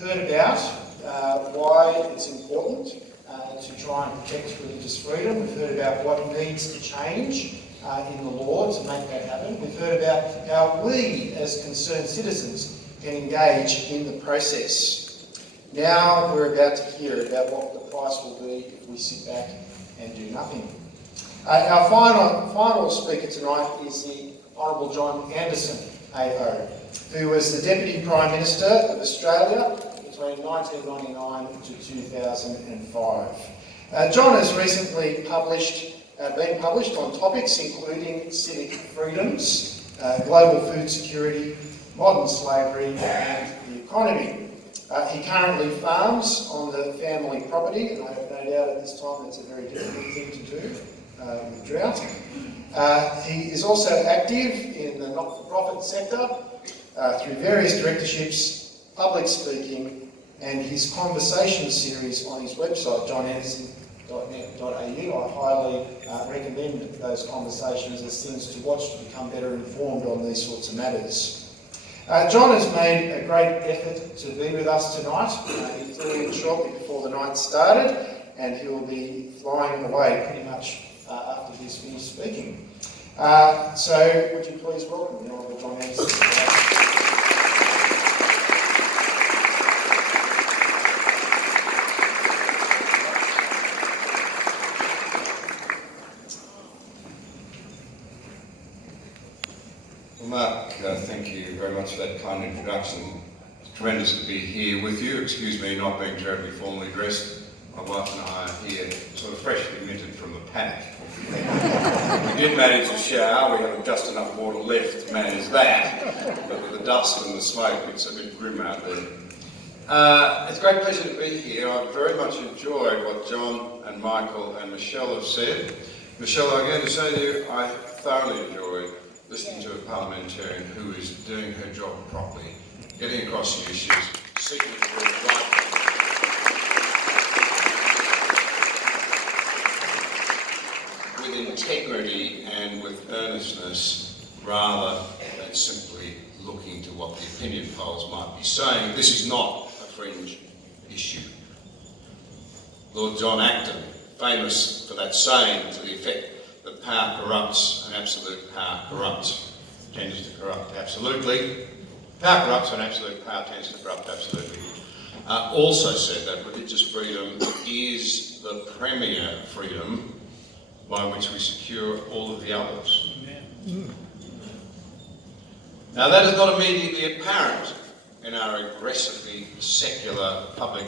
Heard about why it's important to try and protect religious freedom. We've heard about what needs to change in the law to make that happen. We've heard about how we, as concerned citizens, can engage in the process. Now we're about to hear about what the price will be if we sit back and do nothing. Our final speaker tonight is the Honourable John Anderson, AO, who was the Deputy Prime Minister of Australia between 1999 to 2005. John has recently been published on topics including civic freedoms, global food security, modern slavery and the economy. He currently farms on the family property, and I have no doubt at this time it's a very difficult thing to do with drought. He is also active in the not-for-profit sector through various directorships, public speaking, and his conversation series on his website, johnanderson.net.au. I highly recommend those conversations as things to watch to become better informed on these sorts of matters. John has made a great effort to be with us tonight. He flew in shortly before the night started, and he will be flying away pretty much after he's finished speaking. So would you please welcome the Honourable John Anderson. Mark, thank you very much for that kind introduction. It's tremendous to be here with you. Excuse me not being terribly formally dressed. My wife and I are here sort of freshly minted from the paddock. We did manage to shower. We have just enough water left to manage that. But with the dust and the smoke, it's a bit grim out there. It's a great pleasure to be here. I've very much enjoyed what John and Michael and Michelle have said. Michelle, I'm going to say to you, I thoroughly enjoyed listening to a parliamentarian who is doing her job properly, getting across the issues, seeking to do it right. With integrity and with earnestness, rather than simply looking to what the opinion polls might be saying. This is not a fringe issue. Lord John Acton, famous for that saying to the effect that power corrupts and absolute power corrupts, tends to corrupt absolutely. Power corrupts and absolute power tends to corrupt absolutely. Also said that religious freedom is the premier freedom by which we secure all of the others. Now that is not immediately apparent in our aggressively secular public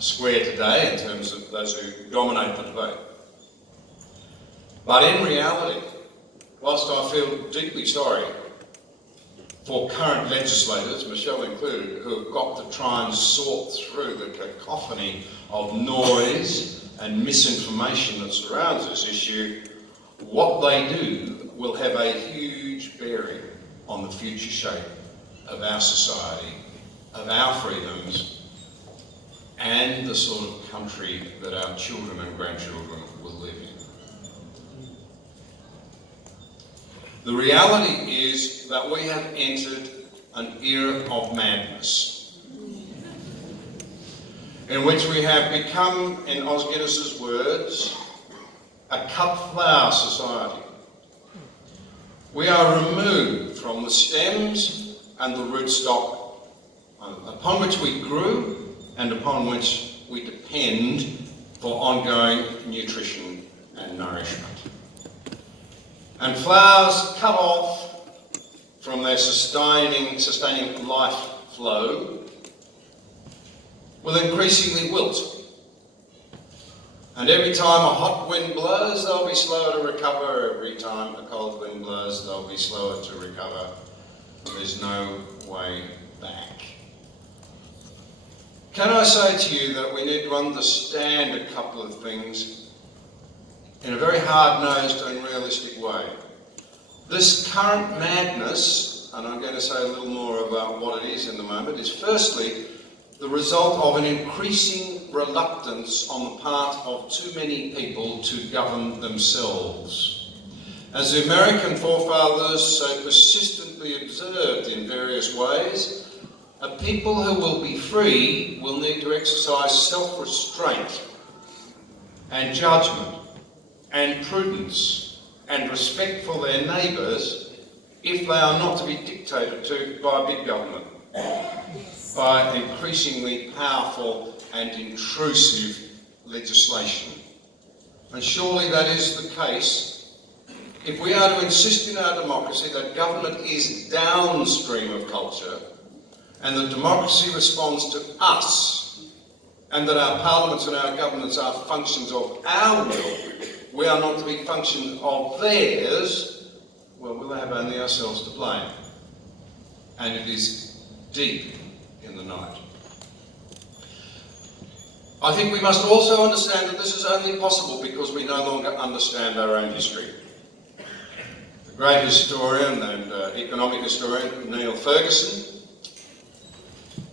square today in terms of those who dominate the debate. But in reality, whilst I feel deeply sorry for current legislators, Michelle included, who have got to try and sort through the cacophony of noise and misinformation that surrounds this issue, what they do will have a huge bearing on the future shape of our society, of our freedoms, and the sort of country that our children and grandchildren will live in. The reality is that we have entered an era of madness, in which we have become, in Os Guinness's words, a cut flower society. We are removed from the stems and the rootstock upon which we grew and upon which we depend for ongoing nutrition and nourishment. And flowers cut off from their sustaining life flow will increasingly wilt. And every time a hot wind blows, they'll be slower to recover. Every time a cold wind blows, they'll be slower to recover. There's no way back. Can I say to you that we need to understand a couple of things in a very hard-nosed and realistic way. This current madness, and I'm going to say a little more about what it is in a moment, is firstly the result of an increasing reluctance on the part of too many people to govern themselves. As the American forefathers so persistently observed in various ways, A people who will be free will need to exercise self-restraint and judgment and prudence and respect for their neighbours if they are not to be dictated to by big government, by increasingly powerful and intrusive legislation. And surely that is the case if we are to insist in our democracy that government is downstream of culture and that democracy responds to us and that our parliaments and our governments are functions of our will, we are not to be functions of theirs, well, we'll have only ourselves to blame. And it is deep in the night. I think we must also understand that this is only possible because we no longer understand our own history. The great historian and economic historian Neil Ferguson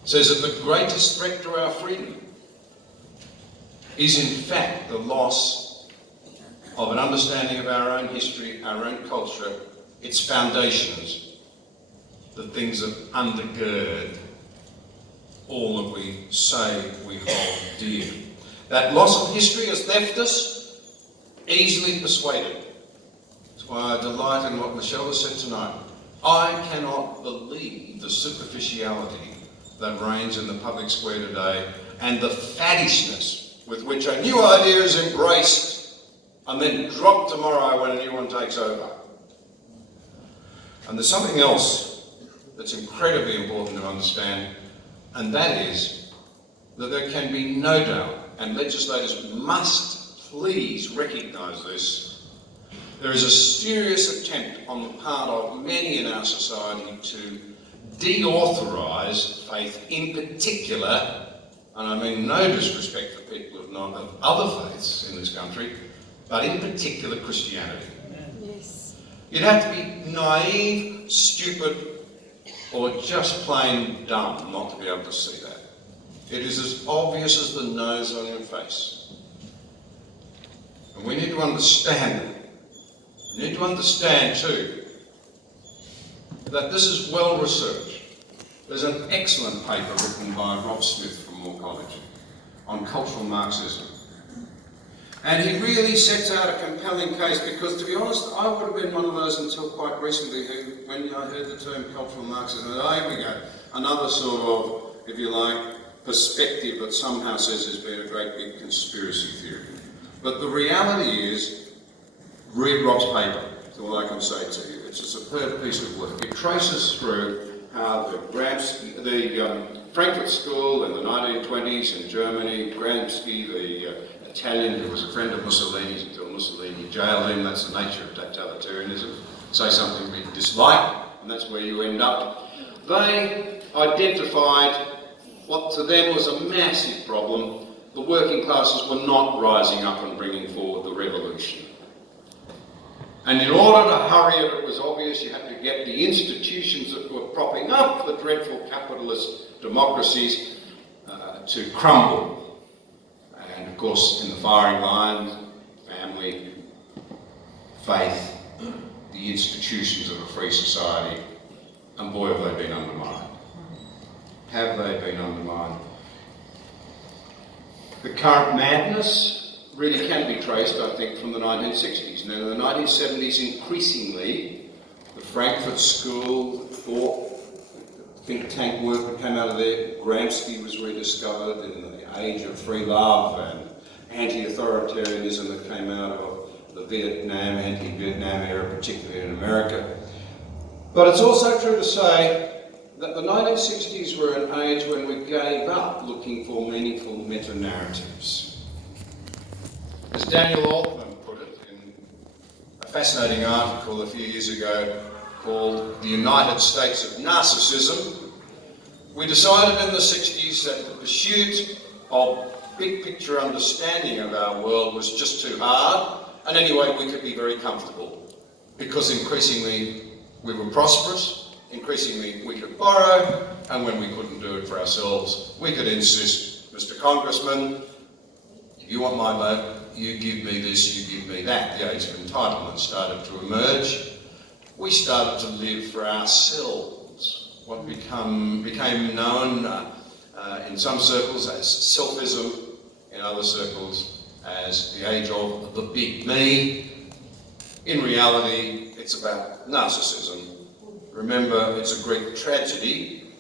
says that the greatest threat to our freedom is in fact the loss of an understanding of our own history, our own culture, its foundations, the things that undergird all that we say we hold dear. That loss of history has left us easily persuaded. That's why I delight in what Michelle has said tonight. I cannot believe the superficiality that reigns in the public square today and the faddishness with which a new idea is embraced and then dropped tomorrow when a new one takes over. And there's something else that's incredibly important to understand, and that is that there can be no doubt, and legislators must please recognise this, there is a serious attempt on the part of many in our society to deauthorise faith, in particular, and I mean no disrespect for people of other faiths in this country, but in particular Christianity. Yes. You'd have to be naive, stupid, or just plain dumb not to be able to see that. It is as obvious as the nose on your face. And we need to understand that. We need to understand too that this is well researched. There's an excellent paper written by Rob Smith from Moore College on cultural Marxism. And he really sets out a compelling case because, to be honest, I would have been one of those until quite recently who, when I heard the term cultural Marxism, here we go, another sort of, if you like, perspective that somehow says there's been a great big conspiracy theory. But the reality is, read Rob's paper, is all I can say to you. It's a superb piece of work. It traces through how the Frankfurt School in the 1920s in Germany, Gramsci, the Italian who was a friend of Mussolini's until Mussolini jailed him, that's the nature of totalitarianism. Say something we dislike, and that's where you end up. They identified what to them was a massive problem. The working classes were not rising up and bringing forward the revolution. And in order to hurry it was obvious you had to get the institutions that were propping up the dreadful capitalist democracies to crumble. And of course, in the firing line, family, faith, the institutions of a free society, and boy have they been undermined. Have they been undermined? The current madness really can be traced, I think, from the 1960s. Now, in the 1970s, increasingly, the Frankfurt School, thought, think tank work that came out of there, Gramsci was rediscovered in the age of free love and anti-authoritarianism that came out of the anti-Vietnam era, particularly in America. But it's also true to say that the 1960s were an age when we gave up looking for meaningful meta-narratives. As Daniel Altman put it in a fascinating article a few years ago called The United States of Narcissism, we decided in the 60s that the pursuit of big picture understanding of our world was just too hard, and anyway we could be very comfortable because increasingly we were prosperous, increasingly we could borrow, and when we couldn't do it for ourselves, we could insist, Mr. Congressman, if you want my vote, you give me this, you give me that. The age of entitlement started to emerge. We started to live for ourselves. what became known in some circles as selfism, in other circles as the age of the big me. In reality, it's about narcissism. Remember, it's a Greek tragedy,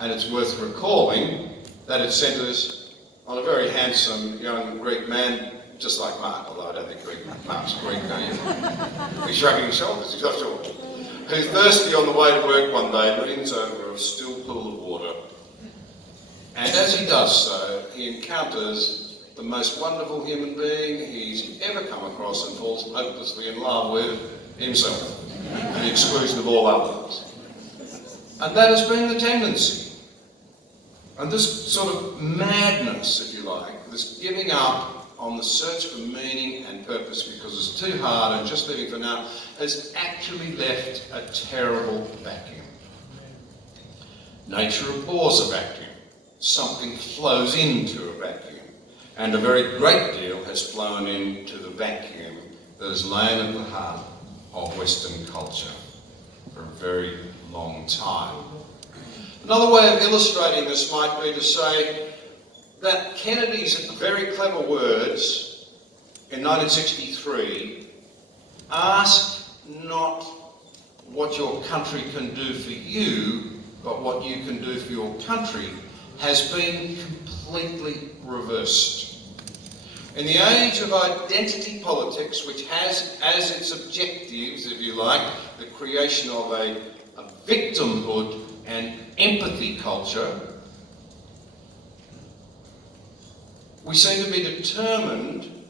and it's worth recalling that it centres on a very handsome young Greek man, just like Mark, although I don't think Mark's Greek, do you? He's shrugging his shoulders, he's not sure. Who's thirsty on the way to work one day, leans over a still pool of water, and as he does so, he encounters the most wonderful human being he's ever come across and falls hopelessly in love with himself, to the exclusion of all others. And that has been the tendency. And this sort of madness, if you like, this giving up on the search for meaning and purpose because it's too hard and just living for now, has actually left a terrible vacuum. Nature abhors a vacuum. Something flows into a vacuum. And a very great deal has flown into the vacuum that has lain at the heart of Western culture for a very long time. Another way of illustrating this might be to say that Kennedy's very clever words in 1963, ask not what your country can do for you, but what you can do for your country, has been completely reversed. In the age of identity politics, which has as its objectives, if you like, the creation of a victimhood and empathy culture, we seem to be determined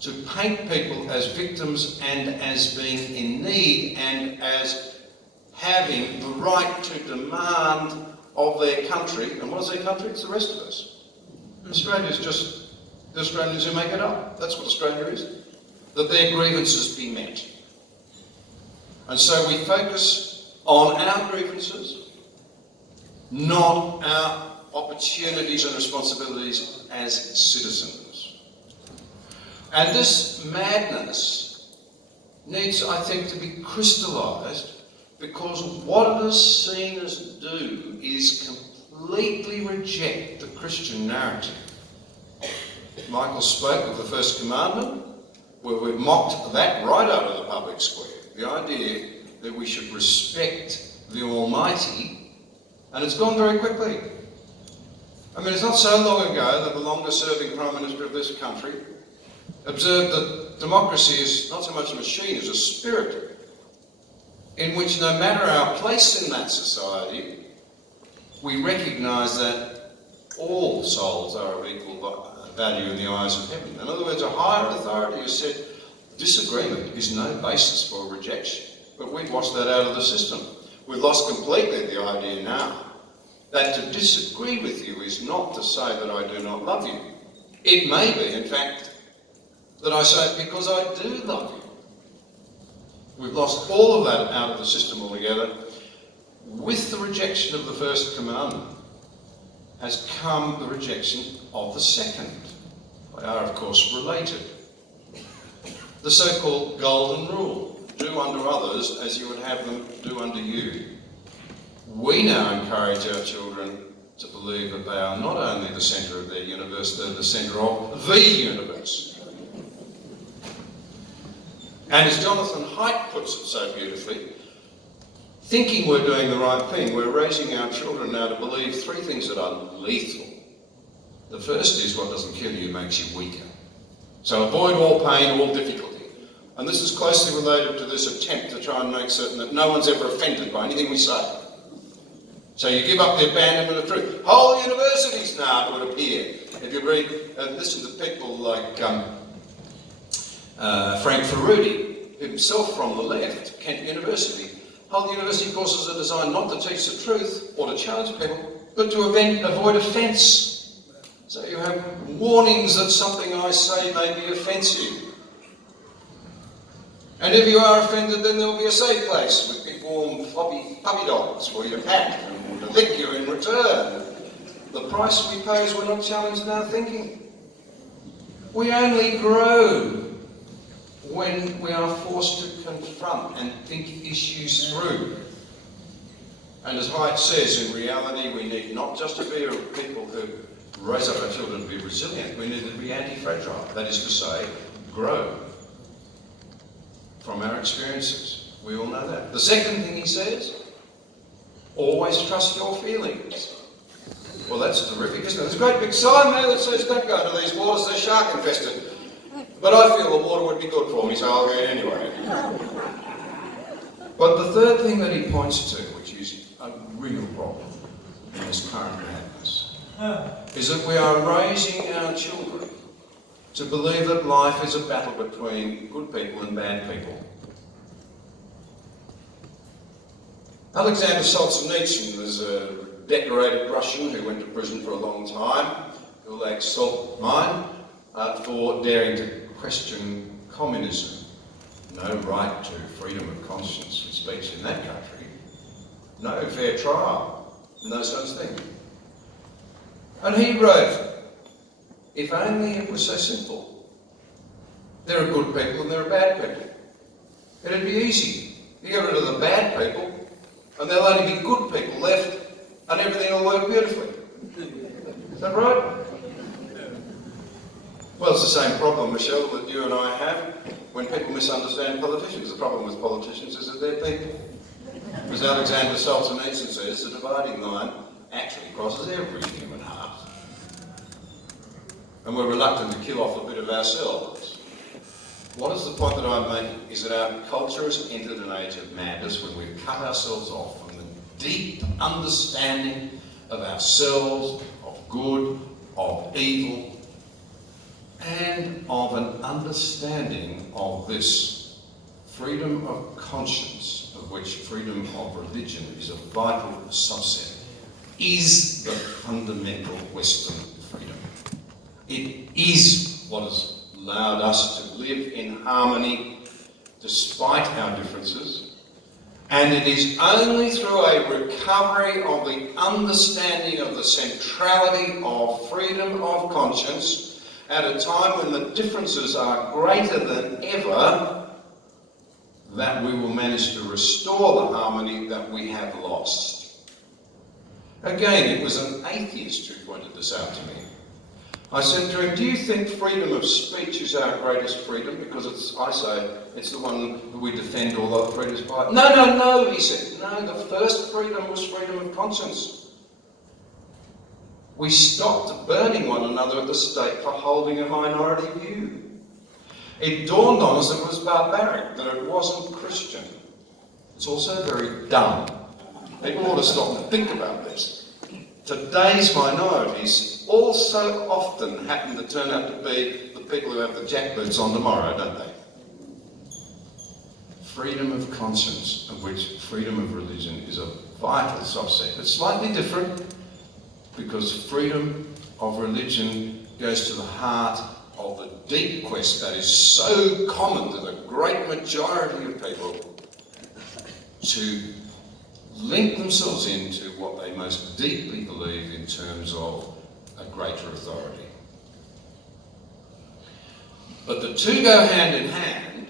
to paint people as victims and as being in need and as having the right to demand of their country. And what is their country? It's the rest of us. Australia's just the Australians who make it up. That's what Australia is. That their grievances be met. And so we focus on our grievances, not our opportunities and responsibilities as citizens. And this madness needs, I think, to be crystallised, because what it is seen as do is completely reject the Christian narrative. Michael spoke of the first commandment, where we've mocked that right out of the public square. The idea that we should respect the Almighty, and it's gone very quickly. I mean, it's not so long ago that the longest-serving Prime Minister of this country observed that democracy is not so much a machine as a spirit, in which no matter our place in that society, we recognise that all souls are of equal value in the eyes of heaven. In other words, a higher authority has said disagreement is no basis for rejection. But we've washed that out of the system. We've lost completely the idea now that to disagree with you is not to say that I do not love you. It may be, in fact, that I say it because I do love you. We've lost all of that out of the system altogether. With the rejection of the first commandment has come the rejection of the second. They are, of course, related. The so-called golden rule, do unto others as you would have them do unto you. We now encourage our children to believe that they are not only the centre of their universe, they're the centre of the universe. And as Jonathan Haidt puts it so beautifully, thinking we're doing the right thing, we're raising our children now to believe three things that are lethal. The first is what doesn't kill you makes you weaker. So avoid all pain, all difficulty. And this is closely related to this attempt to try and make certain that no one's ever offended by anything we say. So you give up the abandonment of truth. Whole universities now, it would appear, if you read, listen to people like Frank Ferruti, himself from the left, Kent University. Whole university courses are designed not to teach the truth or to challenge people, but to avoid offence. So you have warnings that something I say may be offensive. And if you are offended, then there will be a safe place with big warm puppy dogs for you to pat and to lick you in return. The price we pay is we're not challenged in our thinking. We only grow when we are forced to confront and think issues through. And as Haidt says, in reality, we need not just to be a people who raise up our children to be resilient, we need to be anti-fragile. That is to say, grow from our experiences. We all know that. The second thing he says, always trust your feelings. Well, that's terrific, isn't it? There's a great big sign there that says, don't go into these waters, they're shark infested. But I feel the water would be good for me, so I'll go in anyway. But the third thing that he points to, which is a real problem in this current madness, is that we are raising our children to believe that life is a battle between good people and bad people. Alexander Solzhenitsyn was a decorated Russian who went to prison for a long time, Gulag salt mine, for daring to question communism. No right to freedom of conscience and speech in that country. No fair trial, and those sorts of things. And he wrote, if only it was so simple. There are good people and there are bad people. It'd be easy. You get rid of the bad people, and there'll only be good people left, and everything will work beautifully. Is that right? Well, it's the same problem, Michelle, that you and I have when people misunderstand politicians. The problem with politicians is that they're people. As Alexander Solzhenitsyn says, the dividing line actually crosses every human heart. And we're reluctant to kill off a bit of ourselves. What is the point that I'm making? Is that our culture has entered an age of madness when we've cut ourselves off from the deep understanding of ourselves, of good, of evil, and of an understanding of this freedom of conscience, of which freedom of religion is a vital subset, is the fundamental Western freedom. It is what has allowed us to live in harmony despite our differences, and it is only through a recovery of the understanding of the centrality of freedom of conscience at a time when the differences are greater than ever that we will manage to restore the harmony that we have lost. Again, it was an atheist who pointed this out to me. I said to him, do you think freedom of speech is our greatest freedom? Because I say, it's the one that we defend all other freedoms by. No, he said. No, the first freedom was freedom of conscience. We stopped burning one another at the stake for holding a minority view. It dawned on us that it was barbaric, that it wasn't Christian. It's also very dumb. People ought to stop and think about this. Today's minorities also often happen to turn out to be the people who have the jackboots on tomorrow, don't they? Freedom of conscience, of which freedom of religion is a vital subset. It's slightly different, because freedom of religion goes to the heart of the deep quest that is so common to the great majority of people to link themselves into what they most deeply believe in terms of a greater authority. But the two go hand in hand,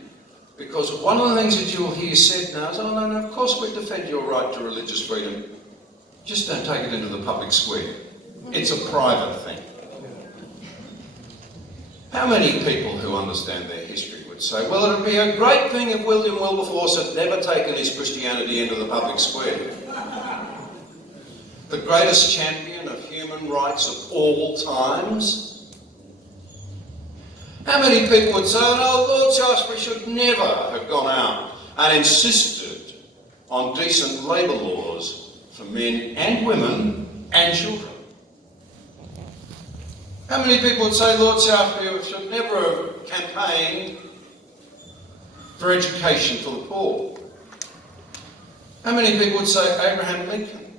because one of the things that you'll hear said now is, oh no, of course we defend your right to religious freedom. Just don't take it into the public square. It's a private thing. How many people who understand their history would say, well, it would be a great thing if William Wilberforce had never taken his Christianity into the public square. The greatest champion of human rights of all times. How many people would say, oh, Lord Shaftesbury should never have gone out and insisted on decent labour laws for men and women and children? How many people would say Lord Shaftesbury should never have campaigned for education for the poor? How many people would say Abraham Lincoln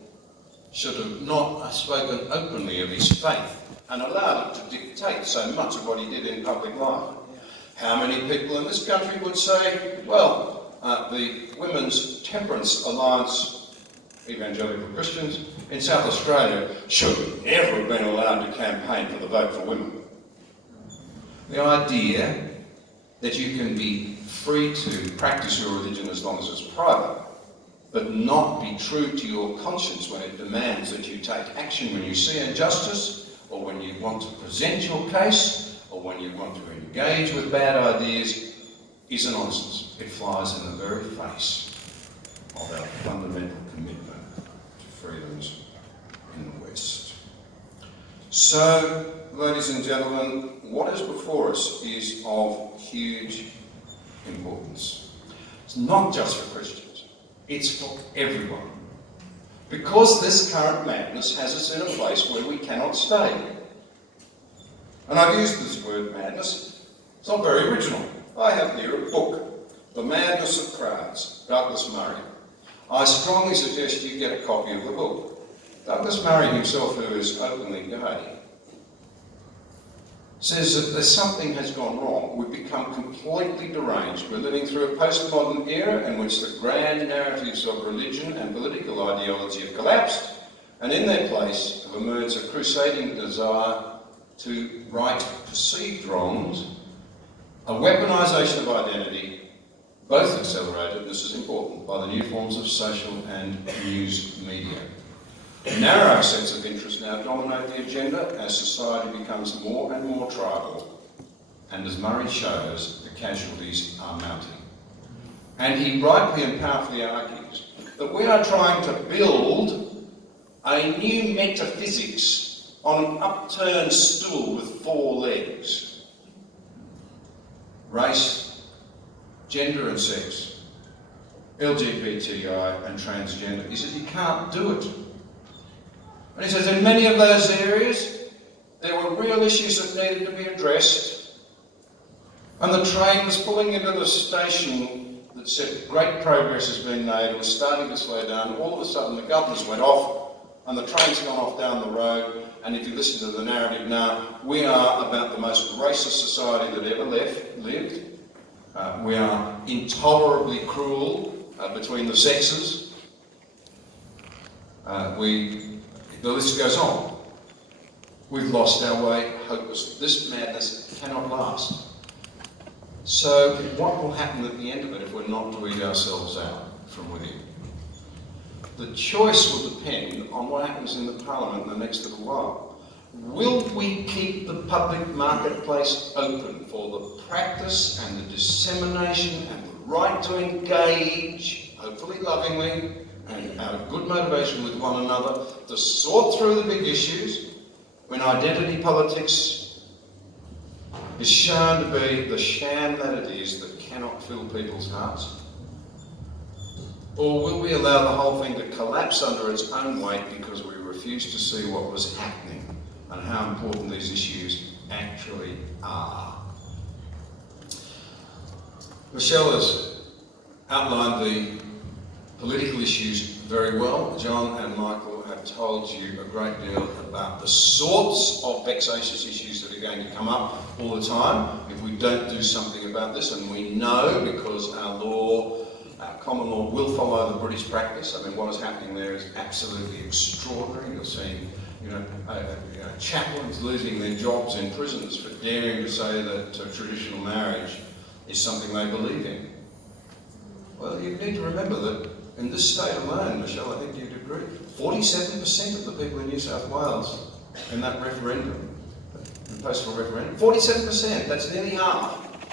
should have not spoken openly of his faith and allowed it to dictate so much of what he did in public life? How many people in this country would say, well, the Women's Temperance Alliance, evangelical Christians in South Australia, should never have been allowed to campaign for the vote for women? The idea that you can be free to practice your religion as long as it's private but not be true to your conscience when it demands that you take action when you see injustice, or when you want to present your case, or when you want to engage with bad ideas, is a nonsense. It flies in the very face of our fundamental commitment to freedoms in the West. So, ladies and gentlemen, what is before us is of huge importance. It's not just for Christians, it's for everyone. Because this current madness has us in a place where we cannot stay. And I've used this word madness. It's not very original. I have here a book, The Madness of Crowds, Douglas Murray. I strongly suggest you get a copy of the book. Douglas Murray himself, who is openly gay, says that there's something has gone wrong. We've become completely deranged. We're living through a postmodern era in which the grand narratives of religion and political ideology have collapsed, and in their place have emerged a crusading desire to right perceived wrongs, a weaponisation of identity, both accelerated, this is important, by the new forms of social and news media. Narrow sets of interest now dominate the agenda as society becomes more and more tribal, and as Murray shows, the casualties are mounting. And he rightly and powerfully argues that we are trying to build a new metaphysics on an upturned stool with four legs. Race, gender and sex, LGBTI and transgender. He says you can't do it. And he says in many of those areas there were real issues that needed to be addressed, and the train was pulling into the station that said great progress has been made, it was starting to slow down. All of a sudden the gubbins went off and the train's gone off down the road, and if you listen to the narrative now, we are about the most racist society that ever lived. We are intolerably cruel between the sexes. The list goes on. We've lost our way hopelessly. This madness cannot last. So what will happen at the end of it if we're not to eat ourselves out from within? The choice will depend on what happens in the Parliament in the next little while. Will we keep the public marketplace open for the practice and the dissemination and the right to engage, hopefully lovingly, and out of good motivation with one another, to sort through the big issues when identity politics is shown to be the sham that it is that cannot fill people's hearts? Or will we allow the whole thing to collapse under its own weight because we refuse to see what was happening and how important these issues actually are? Michelle has outlined the political issues very well. John and Michael have told you a great deal about the sorts of vexatious issues that are going to come up all the time if we don't do something about this, and we know because our law, our common law, will follow the British practice. I mean, what is happening there is absolutely extraordinary. You're seeing, chaplains losing their jobs in prisons for daring to say that traditional marriage is something they believe in. Well, you need to remember that in this state alone, Michelle, I think you'd agree, 47% of the people in New South Wales in that referendum, the postal referendum, 47%, that's nearly half,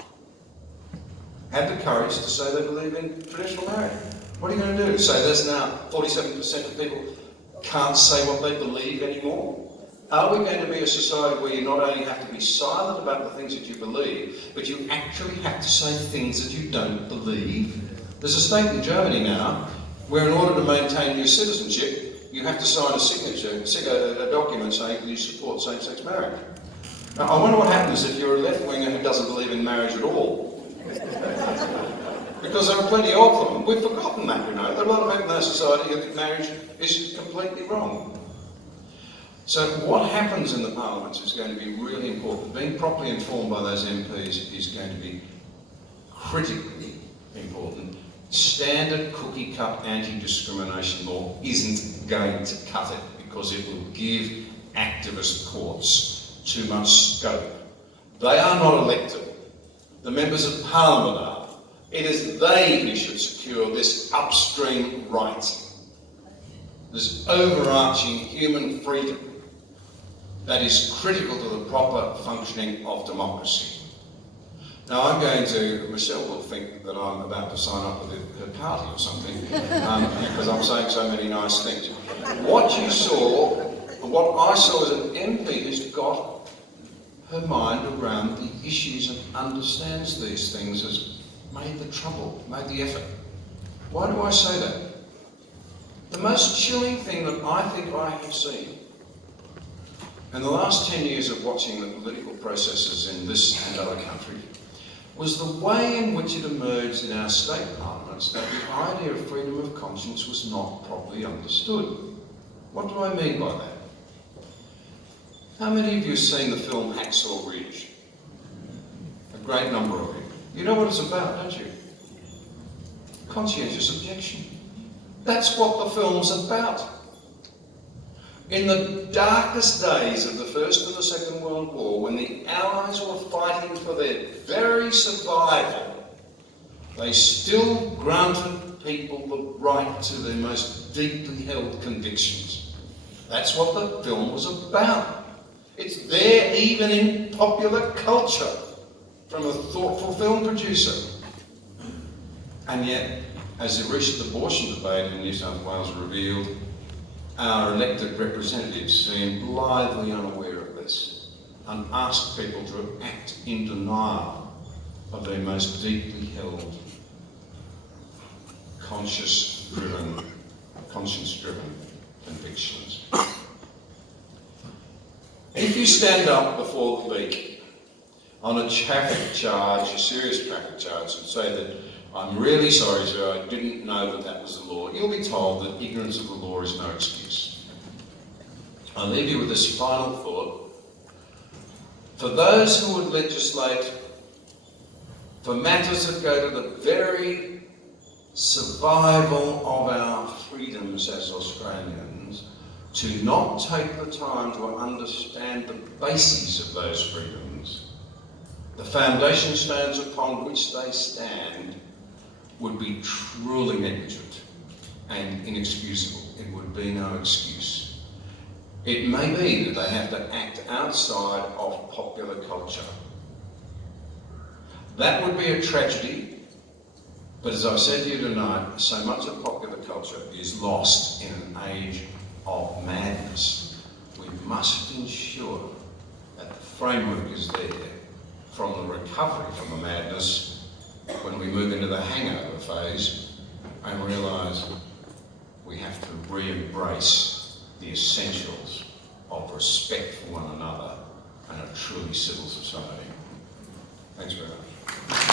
had the courage to say they believe in traditional marriage. What are you going to do? Say there's now 47% of people can't say what they believe anymore? Are we going to be a society where you not only have to be silent about the things that you believe, but you actually have to say things that you don't believe? There's a state in Germany now where in order to maintain your citizenship, you have to sign a document saying that you support same-sex marriage. Now, I wonder what happens if you're a left-winger who doesn't believe in marriage at all. Because there are plenty of them. We've forgotten that, There are a lot of people in our society who think marriage is completely wrong. So what happens in the parliaments is going to be really important. Being properly informed by those MPs is going to be critically important. Standard cookie-cut anti-discrimination law isn't going to cut it because it will give activist courts too much scope. They are not elected. The members of Parliament are. It is they who should secure this upstream right, this overarching human freedom that is critical to the proper functioning of democracy. Now I'm going to, Michelle will think that I'm about to sign up with her party or something, because I'm saying so many nice things. What you saw, and what I saw as an MP who's got her mind around the issues and understands these things has made the trouble, made the effort. Why do I say that? The most chilling thing that I think I have seen in the last 10 years of watching the political processes in this and other countries was the way in which it emerged in our state parliaments that the idea of freedom of conscience was not properly understood. What do I mean by that? How many of you have seen the film Hacksaw Ridge? A great number of you. You know what it's about, don't you? Conscientious objection. That's what the film's about. In the darkest days of the First and the Second World War, when the Allies were fighting for their very survival, they still granted people the right to their most deeply held convictions. That's what the film was about. It's there even in popular culture from a thoughtful film producer. And yet, as the recent abortion debate in New South Wales revealed, our elected representatives seem blithely unaware of this and ask people to act in denial of their most deeply held, conscience-driven convictions. If you stand up before the leak on a traffic charge, a serious traffic charge, and say that I'm really sorry, sir, I didn't know that that was the law, you'll be told that ignorance of the law is no excuse. I leave you with this final thought. For those who would legislate for matters that go to the very survival of our freedoms as Australians, to not take the time to understand the bases of those freedoms, the foundation stones upon which they stand, would be truly negligent and inexcusable. It would be no excuse. It may be that they have to act outside of popular culture. That would be a tragedy, but as I said to you tonight, so much of popular culture is lost in an age of madness. We must ensure that the framework is there from the recovery from the madness when we move into the hangover phase and realise we have to re-embrace the essentials of respect for one another and a truly civil society. Thanks very much.